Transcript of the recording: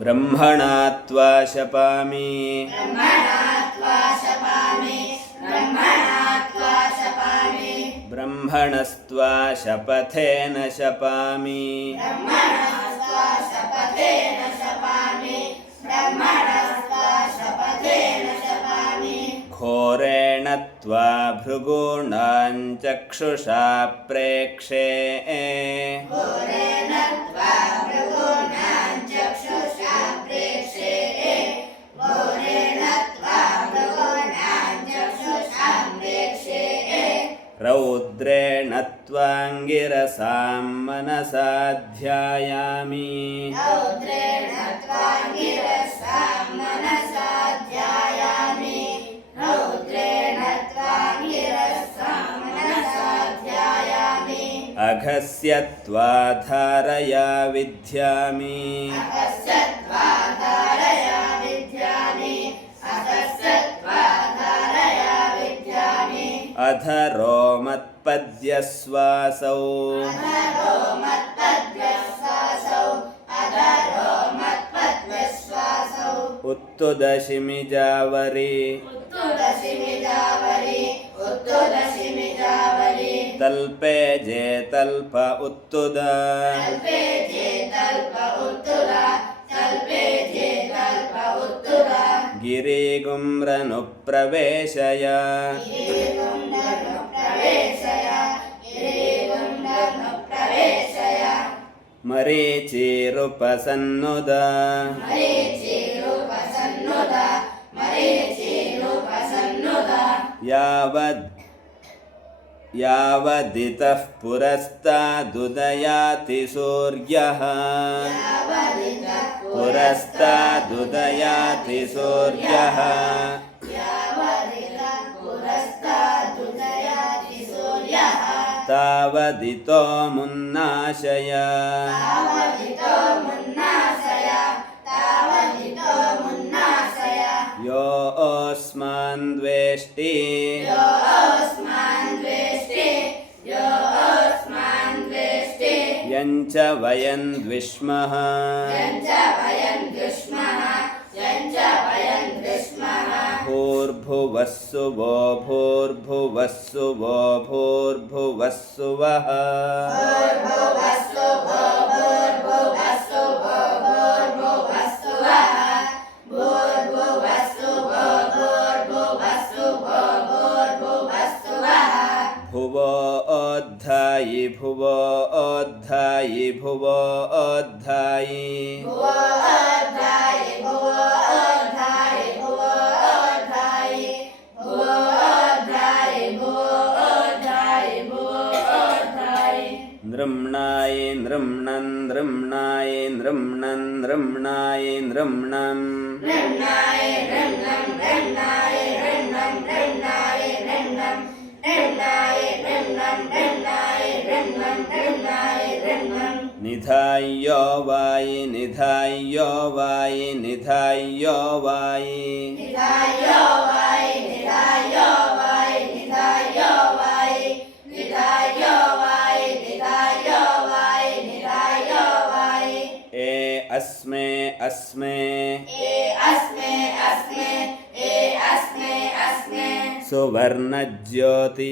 ब्रह्मणा त्वा शपामि ब्रह्मणस्त्वा शपथेन शपामि घोरेण त्वा भृगूणां चक्षुषा प्रेक्षे रौद्रेण त्वाङ्गिरसां मनसा ध्यायामि अघस्य त्वा धारया विद्यामि अधरो मत्पद्यस्वासौ उत्तुदशिमिजावरि तल्पे जे तल्प उत्तुद गिरिगुम्रनुप्रवेशय मरीचिरुपसन्नुद यावदितः पुरस्तादुदयाति सूर्यः तावदितो मुन्नाशय योऽस्मान् द्वेष्टि यञ्च वयं द्विष्मः भूर्भुवस्सुवो भूर्भुवस्सुवो भूर्भुवस्सुवः भुवो ओद्धायि भुवो ओद्धायि भुवो ओद्धायि नृम्णाय नृम्णं नृम्णाय नृम्णं नृम्णाय नृम्णम् निधाय्यो वायि निधाय्यो वायि निधाय्यो वायि अस्मे अस्मे सुवर्णज्योतिः